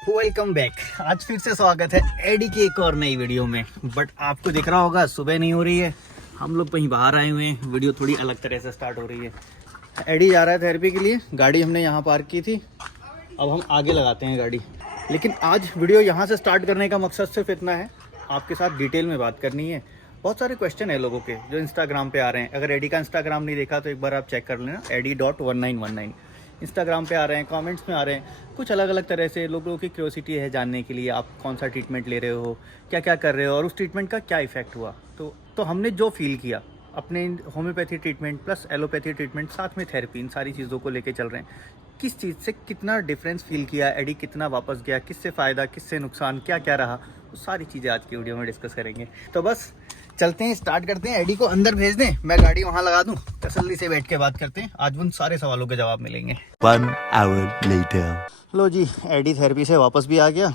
Welcome back. आज फिर से स्वागत है एडी की एक और नई वीडियो में। बट आपको दिख रहा होगा सुबह नहीं हो रही है, हम लोग कहीं बाहर आए हुए हैं। वीडियो थोड़ी अलग तरह से स्टार्ट हो रही है। एडी जा रहा है थेरेपी के लिए, गाड़ी हमने यहाँ पार्क की थी, अब हम आगे लगाते हैं गाड़ी। लेकिन आज वीडियो यहाँ से स्टार्ट करने का मकसद सिर्फ इतना है, आपके साथ डिटेल में बात करनी है। बहुत सारे क्वेश्चन है लोगों के जो इंस्टाग्राम पे आ रहे हैं। अगर एडी का इंस्टाग्राम नहीं देखा तो एक बार आप चेक कर लेना, Edi.1919 इंस्टाग्राम पे आ रहे हैं, कमेंट्स में आ रहे हैं। कुछ अलग अलग तरह से लोगों की क्यूरियोसिटी है जानने के लिए आप कौन सा ट्रीटमेंट ले रहे हो, क्या क्या कर रहे हो और उस ट्रीटमेंट का क्या इफेक्ट हुआ। तो हमने जो फील किया अपने homeopathy treatment plus allopathy treatment साथ में थेरेपी, इन सारी चीज़ों को लेके चल रहे हैं। किस चीज़ से कितना डिफरेंस फील किया, एडी कितना वापस गया, किससे फ़ायदा किससे नुकसान, क्या क्या रहा, वो सारी चीज़ें आज की वीडियो में डिस्कस करेंगे। तो बस चलते हैं, स्टार्ट करते हैं। एडी को अंदर भेज दें, मैं गाड़ी वहाँ लगा दूँ, तसल्ली से बैठ के बात करते हैं। आज उन सारे सवालों के जवाब मिलेंगे। 1 hour later. लो जी, एडी थेरेपी से वापस भी आ गया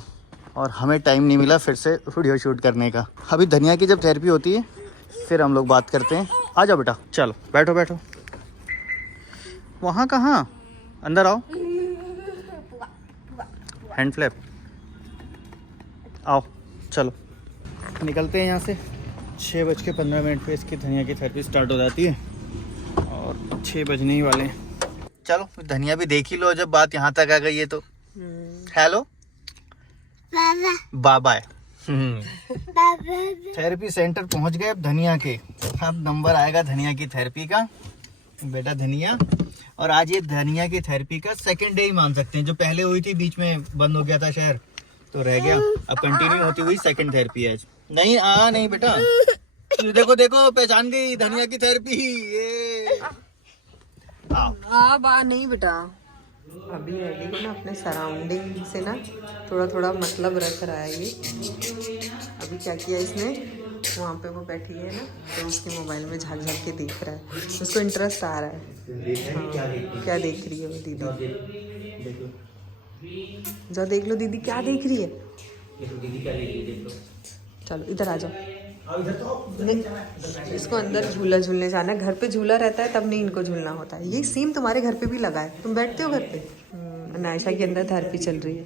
और हमें टाइम नहीं मिला फिर से वीडियो शूट करने का। अभी धनिया की जब थेरेपी होती है फिर हम लोग बात करते हैं। आ जाओ बेटा, चलो बैठो बैठो। वहाँ कहाँ, अंदर आओ, हैंड फ्लैप, आओ चलो निकलते हैं यहाँ से। 6:15 पे इसकी धनिया की थेरेपी स्टार्ट हो जाती है और 6 बजने ही वाले हैं। चलो धनिया भी देख ही लो, जब बात यहाँ तक आ गई है तो। हेलो बाबा है। थेरेपी सेंटर पहुँच गए अब धनिया के। अब नंबर आएगा धनिया की थेरेपी का, बेटा धनिया। और आज ये धनिया की थेरेपी का सेकंड डे ही मान सकते हैं। जो पहले हुई थी बीच में बंद हो गया था शहर तो रह गया, अब कंटिन्यू होती हुई सेकंड थेरेपी आज। नहीं नहीं बेटा, देखो देखो पहचान गई धनिया की थेरेपी। ये बा नहीं बेटा, अभी एडी को ना अपने सराउंडिंग से ना थोड़ा थोड़ा मतलब रख रहा है ये। अभी क्या किया इसने, वहाँ पे वो बैठी है ना तो उसके मोबाइल में झाँक झाँक के देख रहा है, उसको इंटरेस्ट आ रहा है। हाँ, क्या देख रही है वो दीदी, जाओ देख लो दीदी क्या देख रही है। चलो इधर आ जाओ। इसको अंदर झूला झूलने जाना है, घर पे झूला रहता है तब नहीं इनको झूलना होता है। ये सेम तुम्हारे घर पे भी लगा है, तुम बैठते हो घर पे। नायशा के अंदर थेरेपी चल रही है।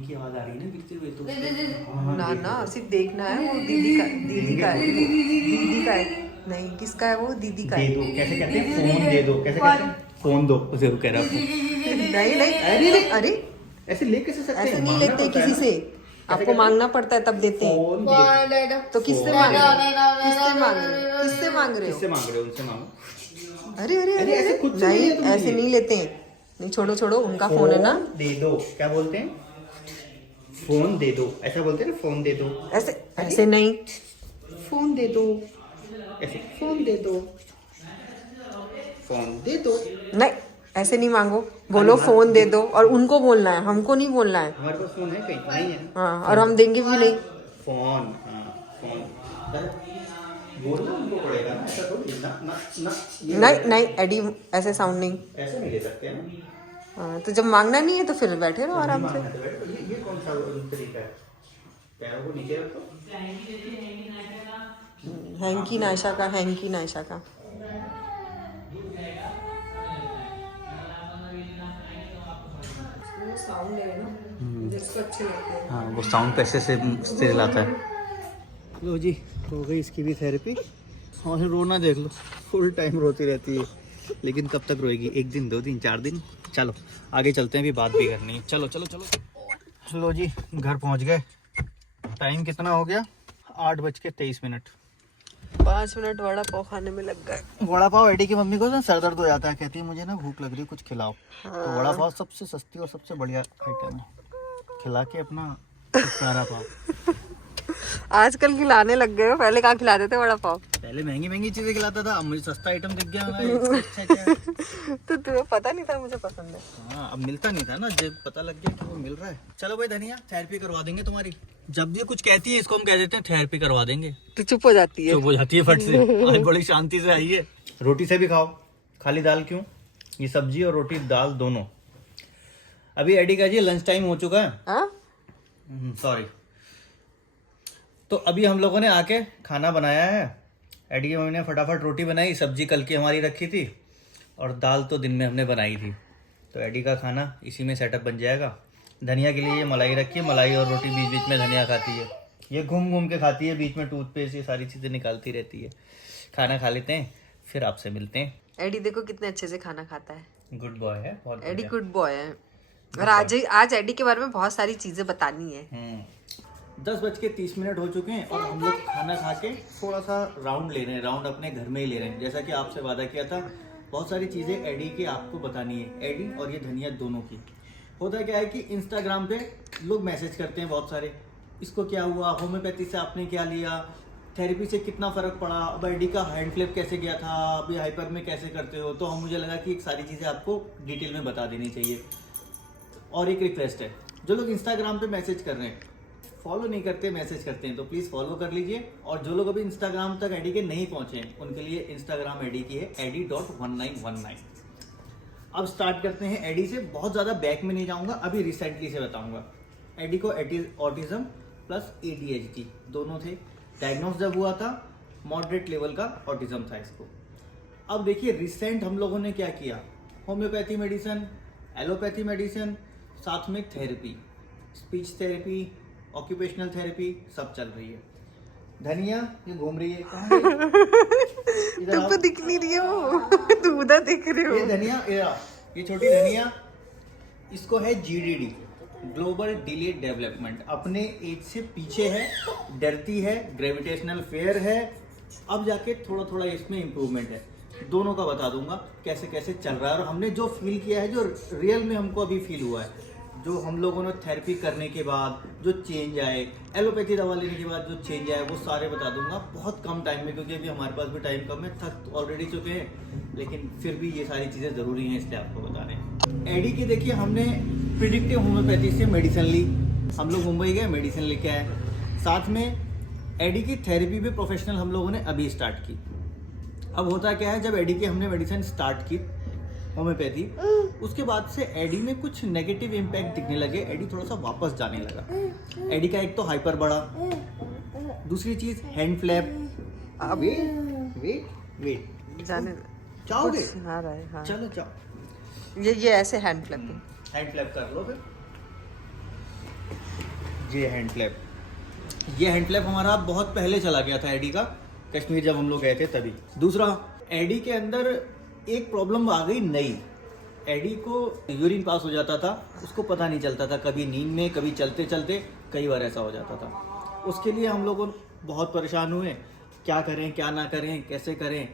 की आवाज आ रही है ना गिरते हुए तो। ना ना सिर्फ देखना है, वो दीदी का है, दीदी का है। नहीं किसका है वो, दीदी का है। दे दो कैसे कहते हैं, फोन दे दो कैसे कहते हैं, फोन दो जरूर कह रहा हूँ। नहीं अरे ऐसे ले कैसे सकते हैं, ऐसे नहीं लेते किसी से, आपको मांगना पड़ता है तब देते हैं। तो किससे मांग रहे हो, किससे मांग रहे हो? उनसे मांगो। अरे अरे अरे ऐसे खुद से नहीं, ऐसे नहीं लेते हैं। नहीं छोड़ो छोड़ो, उनका फोन है ना। दे दो क्या बोलते हैं, फोन दे दो ऐसा बोलते हैं ना, फोन दे दो। ऐसे ऐसे नहीं, फोन दे दो ऐसे, फोन दे दो, फोन दे दो। नहीं ऐसे नहीं मांगो, बोलो फोन दे दो। और उनको बोलना है, हमको नहीं बोलना है। हमारे पास फोन है कहीं नहीं है। हाँ, और हम देंगे भी नहीं। फोन, हाँ फोन बोलना उनको पड़ेगा ना, ऐसा थोड़ी ना। नहीं नहीं एडी ऐसे साउंड नहीं, ऐसे नहीं ले सकते ना। हाँ, तो जब मांगना नहीं है तो फिर बैठे रहो आराम से। ये कौन सा तरीका है, पैरों को नीचे रखो। हैंकी नायशा का, हैंकी नायशा का। साउंड है ना जिसको अच्छे लगते हैं। हाँ वो साउंड पैसे से लाता है। लो जी, हो गई इसकी भी थेरेपी। और रोना देख लो, फुल टाइम रोती रहती है। लेकिन कब तक रोएगी, 1 दिन 2 दिन 4 दिन। चलो आगे चलते हैं, अभी बात भी करनी है। चलो चलो चलो। लो जी घर पहुंच गए। टाइम कितना हो गया, 8:23। 5 मिनट वड़ा पाव खाने में लग गए। वड़ा पाव, एडी की मम्मी को ना सर दर्द हो जाता है, कहती है मुझे ना भूख लग रही है कुछ खिलाओ। तो वड़ा पाव सबसे सस्ती और सबसे बढ़िया आइटम है, खिला के अपना प्यारा पाव। आजकल खिलाने लग गए हो, पहले कहाँ खिलाते थे वड़ा पाव? पहले महंगी महंगी चीजें खिलाता था, अब मुझे सस्ता आइटम दिख गया ना, अच्छा क्या है। तो तुम्हें पता नहीं था मुझे पसंद है। हाँ अब मिलता नहीं था ना, जब पता लग गया कि वो मिल रहा है। चलो भाई धनिया, थेरेपी करवा देंगे तुम्हारी। जब भी कुछ कहती है इसको हम कह देते हैं थेरेपी करवा देंगे, तो चुप हो जाती है। चुप हो जाती है फट से। आज बड़ी शांति से आई है। रोटी से भी खाओ, खाली दाल क्यों, ये सब्जी और रोटी दाल दोनों। अभी एडी का जी लंच टाइम हो चुका है, सॉरी। तो अभी हम लोगों ने आके खाना बनाया है। एडी की मम्मी ने फटाफट रोटी बनाई, सब्जी कल की हमारी रखी थी और दाल तो दिन में हमने बनाई थी। तो एडी का खाना इसी में सेटअप बन जाएगा। धनिया के लिए ये मलाई रखी है, मलाई और रोटी बीच बीच में धनिया खाती है। ये घूम घूम के खाती है, बीच में टूथपेस्ट ये सारी चीज़ें निकालती रहती है। खाना खा लेते हैं फिर आपसे मिलते हैं। एडी देखो कितने अच्छे से खाना खाता है। गुड बॉय है, बहुत एडी बढ़िया। गुड बॉय है। और आज एडी के बारे में बहुत सारी चीजें बतानी है। 10:30 हो चुके हैं और हम लोग खाना खा के थोड़ा सा राउंड ले रहे हैं। राउंड अपने घर में ही ले रहे हैं, जैसा कि आपसे वादा किया था। बहुत सारी चीज़ें एडी की आपको बतानी है, एडी और ये धनिया दोनों की। होता क्या है कि इंस्टाग्राम पे लोग मैसेज करते हैं बहुत सारे, इसको क्या हुआ, होम्योपैथी से आपने क्या लिया, थेरेपी से कितना फ़र्क पड़ा, अब एडी का हैंड फ्लिप कैसे गया था, अभी हाइपर में कैसे करते हो। तो मुझे लगा कि एक सारी चीज़ें आपको डिटेल में बता देनी चाहिए। और एक रिक्वेस्ट है, जो लोग इंस्टाग्राम पे मैसेज कर रहे हैं, फॉलो नहीं करते मैसेज करते हैं, तो प्लीज़ फॉलो कर लीजिए। और जो लोग अभी इंस्टाग्राम तक एडी के नहीं पहुँचे हैं, उनके लिए इंस्टाग्राम एडी की है edi.1919। अब स्टार्ट करते हैं एडी से। बहुत ज़्यादा बैक में नहीं जाऊँगा, अभी रिसेंटली से बताऊँगा। एडी को ऑटिज्म प्लस ADHD दोनों थे। डायग्नोस जब हुआ था, मॉडरेट लेवल का ऑटिज्म था इसको। अब देखिए रिसेंट हम लोगों ने क्या किया, होम्योपैथी मेडिसिन, एलोपैथी मेडिसिन, साथ में therapy, speech therapy, occupational therapy सब चल रही है। धनिया ये घूम रही है, कहाँ गई? इधर आओ। तुमको दिख नहीं रही है वो, तुम उधर दिख रहे हो। ये धनिया, ये छोटी धनिया, इसको है GDD, ग्लोबल डिलेड डेवलपमेंट। अपने एज से पीछे है, डरती है, ग्रेविटेशनल फेयर है। अब जाके थोड़ा थोड़ा इसमें इम्प्रूवमेंट है। दोनों का बता दूंगा कैसे कैसे चल रहा है। और हमने जो फील किया है, जो रियल में हमको अभी फील हुआ है, जो हम लोगों ने थेरेपी करने के बाद जो चेंज आए, एलोपैथी दवा लेने के बाद जो चेंज आए, वो सारे बता दूंगा बहुत कम टाइम में, क्योंकि अभी हमारे पास भी टाइम कम है, थक ऑलरेडी चुके हैं, लेकिन फिर भी ये सारी चीज़ें ज़रूरी हैं, इसलिए आपको बता रहे हैं। एडी की देखिए हमने प्रिडिक्टिव होम्योपैथी से मेडिसिन ली, हम लोग मुंबई गए, मेडिसिन लेके आए। साथ में एडी की थेरेपी भी प्रोफेशनल हम लोगों ने अभी स्टार्ट की। अब होता क्या है, जब एडी की हमने मेडिसिन स्टार्ट की होम्योपैथी, उसके बाद से एडी में कुछ नेगेटिव इम्पैक्ट दिखने लगे, एडी थोड़ा सा वापस जाने लगा। एडी का एक तो हाइपर बढ़ा, दूसरी चीज हैंड फ्लैप। वेट जाने चाहोगे? आ रहा है। हाँ। चलो चाओ। ये ऐसे हैंड फ्लैपिंग। हैंड फ्लैप कर लो फिर। ये हैंड फ्लैप, ये हैंड फ्लैप हमारा बहुत पहले चला गया था एडी का, कश्मीर जब हम लोग गए थे तभी। दूसरा, एडी के अंदर एक प्रॉब्लम आ गई नई। एडी को यूरिन पास हो जाता था, उसको पता नहीं चलता था, कभी नींद में, कभी चलते चलते, कई बार ऐसा हो जाता था। उसके लिए हम लोग बहुत परेशान हुए, क्या करें क्या ना करें, कैसे करें।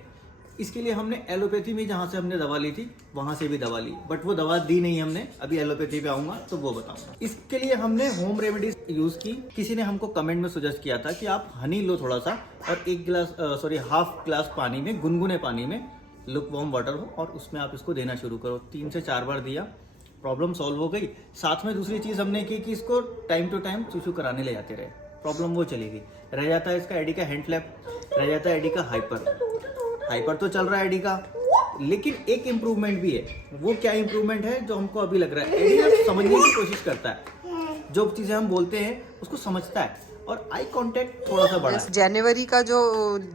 इसके लिए हमने एलोपैथी में, जहाँ से हमने दवा ली थी वहाँ से भी दवा ली, बट वो दवा दी नहीं हमने। अभी एलोपैथी पे आऊँगा तो वो बताऊँगा। इसके लिए हमने होम रेमेडीज यूज़ की। किसी ने हमको कमेंट में सजेस्ट किया था कि आप हनी लो थोड़ा सा, और हाफ ग्लास पानी में, गुनगुने पानी में, लुक वार्म वाटर हो, और उसमें आप इसको देना शुरू करो। 3 से 4 बार दिया, प्रॉब्लम सॉल्व हो गई। साथ में दूसरी चीज़ हमने की कि इसको टाइम टू टाइम चूचू कराने ले जाते रहे, प्रॉब्लम वो चली गई। रह जाता है इसका एडी का हैंड फ्लैप, रह जाता है एडी का हाइपर तो चल रहा है एडी का, लेकिन एक इम्प्रूवमेंट भी है। वो क्या इम्प्रूवमेंट है जो हमको अभी लग रहा है, एडी अब समझने की कोशिश करता है, जो चीज़ें हम बोलते हैं उसको समझता है, और आई कांटेक्ट थोड़ा सा बढ़ा है। जनवरी का जो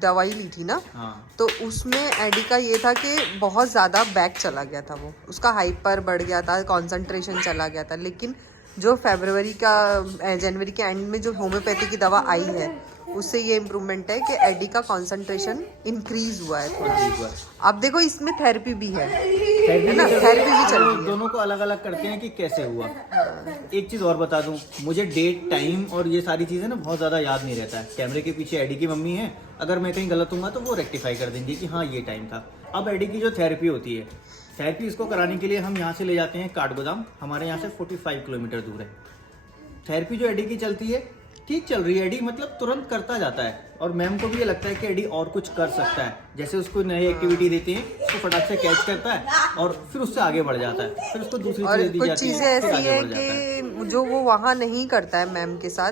दवाई ली थी ना, हाँ, तो उसमें एडी का ये था कि बहुत ज़्यादा बैक चला गया था, वो उसका हाइपर बढ़ गया था, कंसंट्रेशन चला गया था। लेकिन जो जनवरी के एंड में जो होम्योपैथी की दवा आई है, उससे ये इम्प्रूवमेंट है कि एडी का कंसंट्रेशन इंक्रीज हुआ है थोड़ा। अब देखो इसमें थेरेपी भी है ना, थेरेपी भी चल रही है। दोनों को अलग अलग करते हैं कि कैसे हुआ। एक चीज़ और बता दूं, मुझे डेट, टाइम और ये सारी चीज़ें ना बहुत ज़्यादा याद नहीं रहता है। कैमरे के पीछे एडी की मम्मी है, अगर मैं कहीं गलत हूँगा तो वो रेक्टिफाई कर देंगी कि हाँ ये टाइम था। अब एडी की जो थेरेपी होती है, थेरेपी इसको कराने के लिए हम यहाँ से ले जाते हैं काठगोदाम, हमारे यहाँ से 45 किलोमीटर दूर है। थेरेपी जो एडी की चलती है, ठीक चल रही है एडी, मतलब तुरंत करता जाता है। और मैम को भी ये लगता है कि एडी और कुछ कर सकता है। जैसे उसको नई एक्टिविटी देते हैं, उसको फटाक से कैच करता है और फिर उससे आगे बढ़ जाता है, फिर उसको दूसरी और चीज़ दी कुछ जाती है, चीज़ें फिर ऐसी आगे है बढ़ जाता है। कि जो वो वहाँ नहीं करता है मैम के साथ,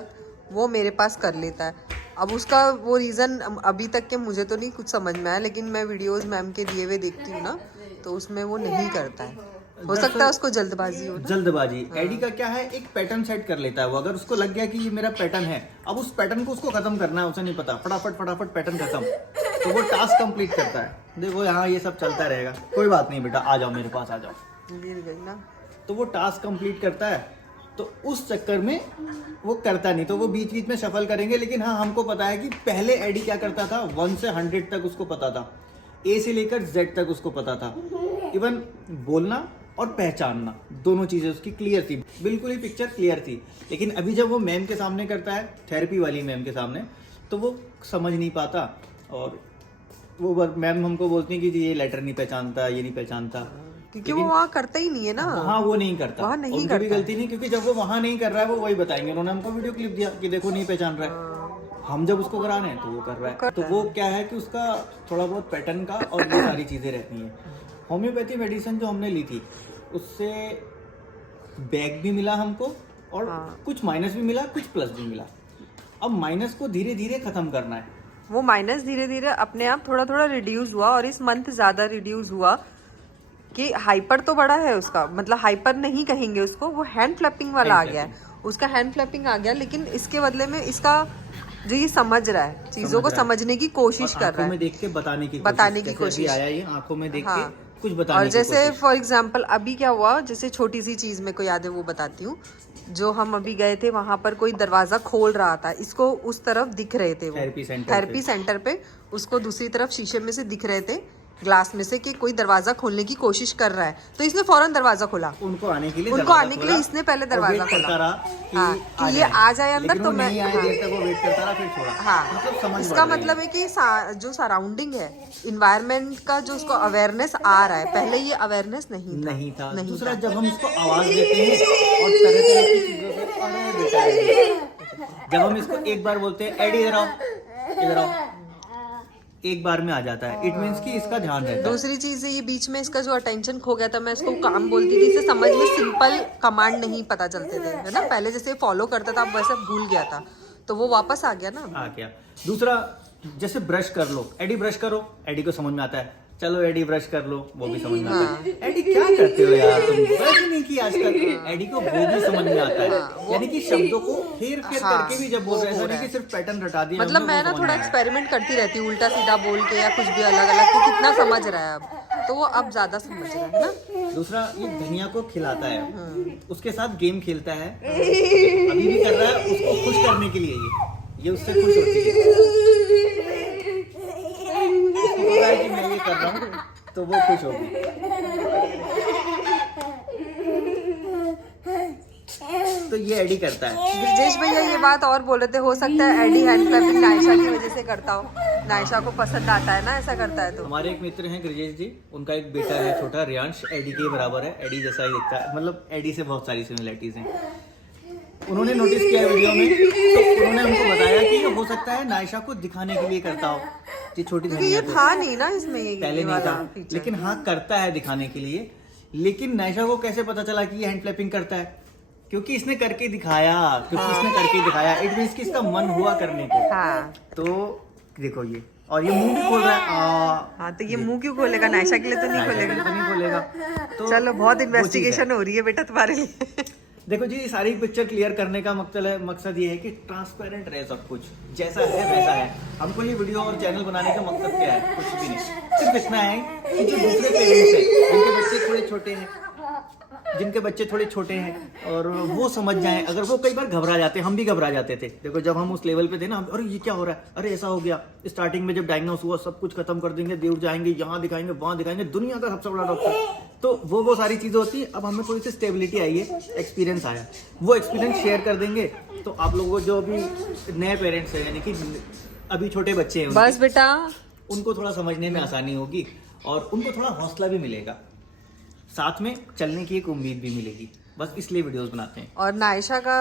वो मेरे पास कर लेता है। अब उसका वो रीज़न अभी तक के मुझे तो नहीं कुछ समझ में आया, लेकिन मैं वीडियोस मैम के दिए हुए देखती हूँ ना, तो उसमें वो नहीं करता है। हो सकता है उसको जल्दबाजी हो ना? जल्दबाजी। एडी का क्या है, एक पैटर्न सेट कर लेता है वो। अगर उसको लग गया कि ये मेरा पैटर्न है, अब उस पैटर्न को उसको खत्म करना है, उसे नहीं पता, फटाफट पैटर्न खत्म, तो वो टास्क कंप्लीट करता है। देखो यहाँ ये सब चलता रहेगा। कोई बात नहीं बेटा, आ जाओ मेरे पास, आ जाओ। गिर गई ना। तो वो टास्क कंप्लीट करता है, तो उस चक्कर में वो करता नहीं, तो वो बीच बीच में शफल करेंगे। लेकिन हाँ, हमको पता है कि पहले एडी क्या करता था, 1 से 100 तक उसको पता था, ए से लेकर जेड तक उसको पता था। इवन बोलना और पहचानना, दोनों चीज़ें उसकी क्लियर थी, बिल्कुल ही पिक्चर क्लियर थी। लेकिन अभी जब वो मैम के सामने करता है, थेरेपी वाली मैम के सामने, तो वो समझ नहीं पाता। और वो मैम हमको बोलती है कि जी ये लेटर नहीं पहचानता, ये नहीं पहचानता, क्योंकि वो वहाँ करता ही नहीं है ना। वहाँ वो नहीं करता, वहाँ नहीं उनकी करता भी गलती नहीं, क्योंकि जब वो वहाँ नहीं कर रहा है वो वही बताएंगे। उन्होंने हमको वीडियो क्लिप दिया कि देखो नहीं पहचान रहा है, हम जब उसको करा रहे हैं तो वो कर रहा है। तो वो क्या है कि उसका थोड़ा बहुत पैटर्न का और ये सारी चीज़ें रहती हैं। होम्योपैथी मेडिसिन जो हमने ली थी उससे बैक भी मिला हमको, और कुछ माइनस भी मिला, कुछ प्लस भी मिला। अब माइनस को धीरे धीरे खत्म करना है। वो माइनस धीरे धीरे अपने आप थोड़ा थोड़ा रिड्यूस हुआ, और इस मंथ ज्यादा रिड्यूस हुआ कि हाइपर तो बड़ा है उसका, मतलब हाइपर नहीं कहेंगे उसको, वो हैंड फ्लैपिंग वाला आ गया है, उसका हैंड फ्लैपिंग आ गया। लेकिन इसके बदले में इसका जो ये समझ रहा है, चीजों को समझने की कोशिश कर रहा है, में देख के बताने की कोशिश आया, ये आंखों में देख हाँ। के कुछ बताने और की जैसे फॉर एग्जाम्पल अभी क्या हुआ, जैसे छोटी सी चीज मेरे को याद है वो बताती हूँ। जो हम अभी गए थे वहां पर कोई दरवाजा खोल रहा था, इसको उस तरफ दिख रहे थे, वो थेरेपी सेंटर पे उसको दूसरी तरफ शीशे में से दिख रहे थे, ग्लास में से, कि कोई दरवाजा खोलने की कोशिश कर रहा है। तो इसने फौरन दरवाजा खोला, उनको आने के लिए इसने पहले दरवाजा खोला, हाँ, कि ये आ जाए अंदर। तो मैं वो वेट करता रहा, फिर छोड़ा। हाँ, इसका मतलब है कि जो सराउंडिंग है, इन्वायरमेंट का जो उसको अवेयरनेस आ रहा है, पहले ये अवेयरनेस नहीं था। दूसरा, जब हम इसको आवाज देते हैं और तरह तरह की चीजों से, अरे बेटा, जब हम इसको एक बार बोलते हैं एडी इधर आओ, इधर आओ, एक बार में आ जाता है। इट मीन्स कि इसका ध्यान रहता है। दूसरी चीज है, ये बीच में इसका जो अटेंशन खो गया था, मैं इसको काम बोलती थी, इसे समझ में सिंपल कमांड नहीं पता चलते थे, है ना। पहले जैसे फॉलो करता था, अब वैसे भूल गया था, तो वो वापस आ गया ना, आ गया। दूसरा, जैसे ब्रश कर लो, एडी ब्रश करो, एडी को समझ में आता है, चलो एडी ब्रश कर लो, वो भी समझ में आता है। एडी क्या करते हो यार तुम, ब्रश नहीं किया आज तक, एडी को वो भी समझ में आता है। यानी कि शब्दों को फेर फेर करके भी जब बोल रहे हैं, नहीं कि सिर्फ पैटर्न रटा दिया। मतलब मैं ना थोड़ा एक्सपेरिमेंट करती रहती हूँ, उल्टा सीधा बोल के या कुछ भी अलग अलग, तो कितना समझ रहा है अब, तो वो अब ज्यादा समझ रहा है ना। दूसरा, ये धनिया को खिलाता है, उसके साथ गेम खेलता है, अभी भी कर रहा है, उसको खुश करने के लिए ये उससे खुश होती है। उसको पता है कि मैं ये कर रहा हूँ, तो वो खुश होगी। तो ये एडी करता है। ब्रिजेश भैया ये बात और बोल रहे थे, हो सकता है एडी हैंड क्लैपिंग नायशा की वजह से करता हो, नायशा को पसंद आता है ना, ऐसा करता है। तो हमारे एक मित्र हैं ब्रिजेश जी, उनका एक बेटा है छोटा, रियांश, एडी के बराबर है, एडी जैसा ही दिखता है, मतलब एडी से बहुत सारी सिमिलरिटीज हैं। उन्होंने नोटिस किया वीडियो में, तो उन्होंने हमको बताया कि ये हो सकता है नायशा को दिखाने के लिए करता हो, ये छोटी ये था नहीं ना इसमें, पहले नहीं था, लेकिन हाँ करता है दिखाने के लिए। लेकिन नायशा को कैसे पता चला कि ये हैंड फ्लैपिंग करता है? क्योंकि इसने करके दिखाया, इट मींस कि इसका मन हुआ करने को। हाँ। तो देखो ये, और ये मुंह भी खोल रहा है। हाँ, तो ये मुंह क्यों खोलेगा? नायशा के लिए तो नहीं खोलेगा। तो चलो, बहुत इन्वेस्टिगेशन हो रही है बेटा तुम्हारे लिए। देखो जी, सारी पिक्चर क्लियर करने का मकसद ये है कि ट्रांसपेरेंट रहे सब कुछ, जैसा है वैसा है। हमको ये वीडियो और चैनल बनाने का मकसद क्या है? कुछ भी नहीं, सिर्फ इतना है कि जो दूसरे पेरेंट्स हैं, जिनके बच्चे थोड़े छोटे हैं और वो समझ जाएं। अगर वो कई बार घबरा जाते हैं, हम भी घबरा जाते थे। देखो जब हम उस लेवल पे थे ना, अरे ये क्या हो रहा है, अरे ऐसा हो गया। स्टार्टिंग में जब डायग्नोस हुआ, सब कुछ खत्म कर देंगे, दूर जाएंगे, यहाँ दिखाएंगे, वहाँ दिखाएंगे, दुनिया का सबसे बड़ा डॉक्टर। तो वो सारी चीजें होती है। अब हमें थोड़ी सी स्टेबिलिटी आई है, एक्सपीरियंस आया, वो एक्सपीरियंस शेयर कर देंगे। तो आप लोगों को जो अभी नए पेरेंट्स हैं, यानी कि अभी छोटे बच्चे हैं, बस बेटा, उनको थोड़ा समझने में आसानी होगी और उनको थोड़ा हौसला भी मिलेगा, साथ में चलने की एक उम्मीद भी मिलेगी। बस इसलिए वीडियोस बनाते हैं। और नायशा का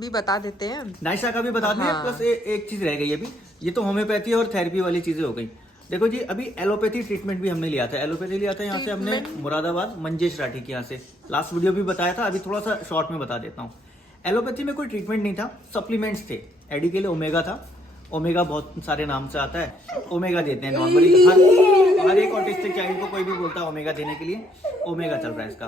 भी बता देते हैं, नायशा का भी बता दें। प्लस एक चीज रह गई अभी, ये तो होम्योपैथी और थेरेपी वाली चीजें हो गई। देखो जी, अभी एलोपैथी ट्रीटमेंट भी हमने लिया था। एलोपैथी लिया था यहाँ से हमने मुरादाबाद, मंजेश राठी के यहाँ से। लास्ट वीडियो भी बताया था, अभी थोड़ा सा शॉर्ट में बता देता हूँ। एलोपैथी में कोई ट्रीटमेंट नहीं था, सप्लीमेंट्स थे। एडी के लिए ओमेगा था, ओमेगा बहुत सारे नाम से आता है, ओमेगा देते हैं नॉर्मली। हर एक ऑटिस्टिक चाइल्ड को कोई भी बोलता है ओमेगा देने के लिए, ओमेगा चल रहा है इसका।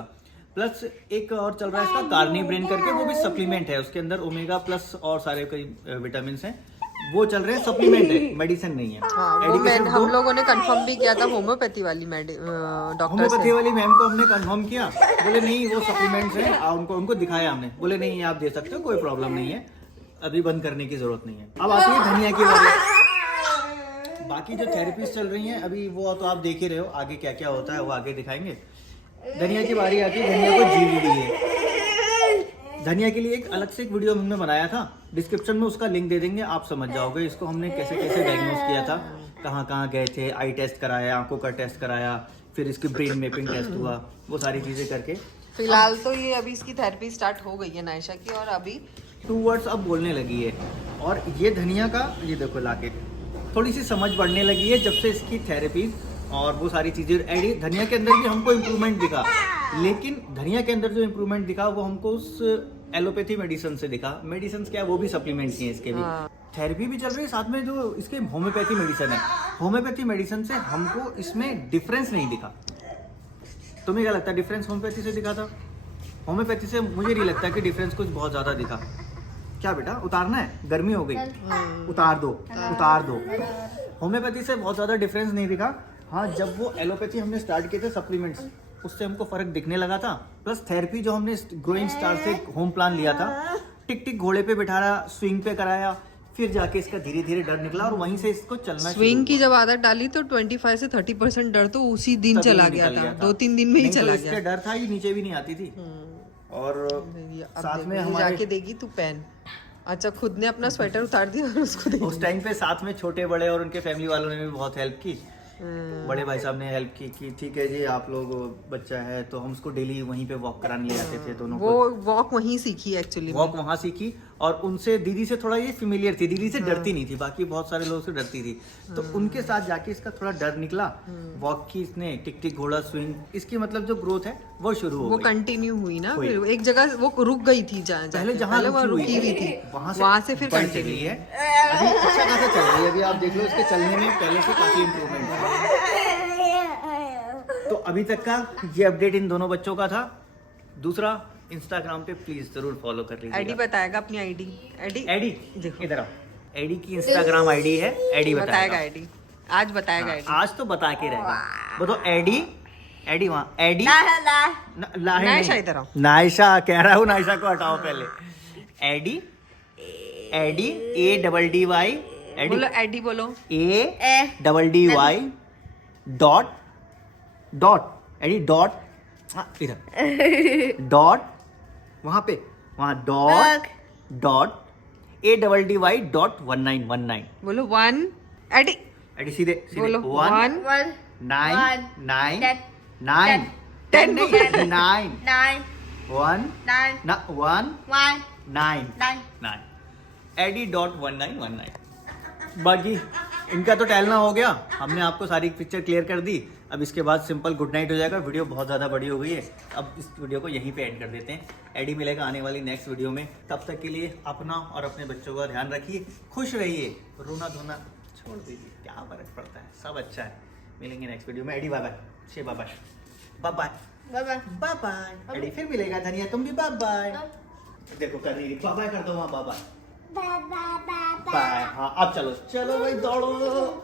प्लस एक और चल रहा है इसका कार्नी ब्रेन करके, वो भी सप्लीमेंट है, उसके अंदर ओमेगा प्लस और सारे कई विटामिन हैं। वो चल रहे हैं, सप्लीमेंट है, मेडिसिन नहीं है। हाँ, वो एडिकेशन हम लोगों ने कंफर्म भी किया था होम्योपैथी वाली डॉक्टर होम्योपैथी से। वाली मैम को हमने कंफर्म किया, बोले नहीं वो सप्लीमेंट्स हैं, उनको दिखाया हमने, बोले नहीं आप दे सकते हो, कोई प्रॉब्लम नहीं है, अभी बंद करने की जरूरत नहीं है। अब आती है धनिया की बारी। बाकी जो थेरेपीज चल रही हैं अभी वो तो आप देख ही रहे हो, आगे क्या क्या होता है वो आगे दिखाएंगे। धनिया की बारी आती है, धनिया को GVD है। धनिया के लिए एक अलग से एक वीडियो हमने बनाया था, डिस्क्रिप्शन में उसका लिंक दे देंगे, आप समझ जाओगे इसको हमने कैसे कैसे डायग्नोस किया था, कहाँ कहाँ गए थे, आई टेस्ट कराया, आंखों का टेस्ट कराया, फिर इसकी ब्रेन मैपिंग टेस्ट हुआ, वो सारी चीजें करके फिलहाल तो ये अभी इसकी थेरेपी स्टार्ट हो गई है नायशा की, और अभी 2 वर्ड्स अब बोलने लगी है। और ये धनिया का ये देखो लाके थोड़ी सी समझ बढ़ने लगी है जब से इसकी थेरेपी और वो सारी चीजें एडी। धनिया के अंदर भी हमको इम्प्रूवमेंट दिखा, लेकिन धनिया के अंदर जो इम्प्रूवमेंट दिखा वो हमको उस एलोपैथी मेडिसिन से दिखा। मेडिसिन क्या है, वो भी सप्लीमेंट्स ही हैं इसके भी। थेरेपी भी चल रही है साथ में, जो इसके होम्योपैथी मेडिसिन है, होम्योपैथी मेडिसिन से हमको इसमें डिफरेंस नहीं दिखा। तुम्हें क्या लगता है डिफरेंस होम्योपैथी से दिखा था? होम्योपैथी से मुझे नहीं लगता कि डिफरेंस कुछ बहुत ज्यादा दिखा। क्या बेटा उतारना है, गर्मी हो गई, उतार दो उतार दो। होम्योपैथी से बहुत ज्यादा डिफरेंस नहीं दिखा। हाँ, जब वो एलोपैथी हमने स्टार्ट किए थे सप्लीमेंट्स, उससे हमको फर्क दिखने लगा था। प्लस थेरेपी जो हमने ग्रोइंग स्टार से होम प्लान लिया था, टिक टिक घोड़े पे बिठाया, स्विंग पे कराया, फिर जाके इसका धीरे धीरे डर निकला और वहीं से इसको चलना स्विंग की जब आदत डाली तो 25 से 30% डर तो उसी दिन तभी चला निकल गया था, 2-3 दिन में ही नहीं तो चला इसके गया। डर था, ये नीचे भी नहीं आती थी। और अब साथ देखो, में ये हमारे जाके देगी तू पेन। अच्छा, खुद ने अपना स्वेटर उतार दिया और उसको दे उस टाइम पे साथ में छोटे बड़े और उनके फैमिली वालों ने भी बहुत हेल्प की। बड़े भाई साहब ने हेल्प की कि ठीक है जी, आप लोग बच्चा है तो हम उसको डेली वहीं पे वॉक कराने ले जाते थे दोनों वो को। वॉक वहीं सीखी एक्चुअली। वॉक वहाँ सीखी और उनसे दीदी से थोड़ा ये फेमिलियर थी, दीदी से डरती नहीं थी, बाकी बहुत सारे लोगों से डरती थी। तो उनके साथ जाके इसका थोड़ा डर निकला। वॉक की इसने, टिक टिक घोड़ा, स्विंग, इसकी मतलब जो ग्रोथ है वो शुरू हो वो गई। कंटिन्यू हुई ना, हुई। फिर एक जगह वो रुक गई थी, पहले जहाँ वो रुकी हुई थी, वहां से फिर बढ़ कंटिन्यू। चली है। अभी अच्छा खासा चल रही है। अभी आप देख लो इसके चलने में पहले से काफी इम्प्रूवमेंट है। तो अभी तक का ये अपडेट इन दोनों बच्चों का था। दूसरा, इंस्टाग्राम पे प्लीज जरूर फॉलो कर एडी लीजिएगा। बताएगा अपनी आईडी। एडी देखो। इधर आओ। एडी की इंस्टाग्राम आईडी है, एडी बताएगा आईडी, आज बताएगा हाँ, आईडी। आज तो बता के रहेगा। बताओ एडी, एडी वहाँ एडी नायशा इधर आओ। नायशा कह रहा हूँ, नायशा को हटाओ पहले। एडी, एडी ADDY, एडी बोलो एडी बोलो। ADDY dot dot, Addy dot, हाँ इधर डॉट, वहाँ पे वहाँ डॉट डॉट ADDY डॉट 1919। बोलो 1 एडी। एडी सीधे बोलो 1 9 9 9 10 नहीं 9 1 9 9 एडी डॉट 1919। बाकी इनका तो टहलना हो गया, हमने आपको सारी पिक्चर क्लियर कर दी। अब इसके बाद सिंपल गुड नाइट हो जाएगा। वीडियो बहुत ज़्यादा बड़ी हो गई है, अब इस वीडियो को यहीं पे एंड कर देते हैं। एडी मिलेगा आने वाली नेक्स्ट वीडियो में। तब तक के लिए अपना और अपने बच्चों का ध्यान रखिए, खुश रहिए, रोना धोना छोड़ दीजिए, क्या फर्क पड़ता है, सब अच्छा है। मिलेंगे नेक्स्ट वीडियो में। एडी बाय बाय, शे bye bye, bye bye bye bye. Addy फिर मिलेगा। धनिया तुम भी बाय बाय। देखो कर रही, बाय बाय कर दो वहाँ, बाय बाय बाय। हाँ अब चलो चलो भाई दौड़ो।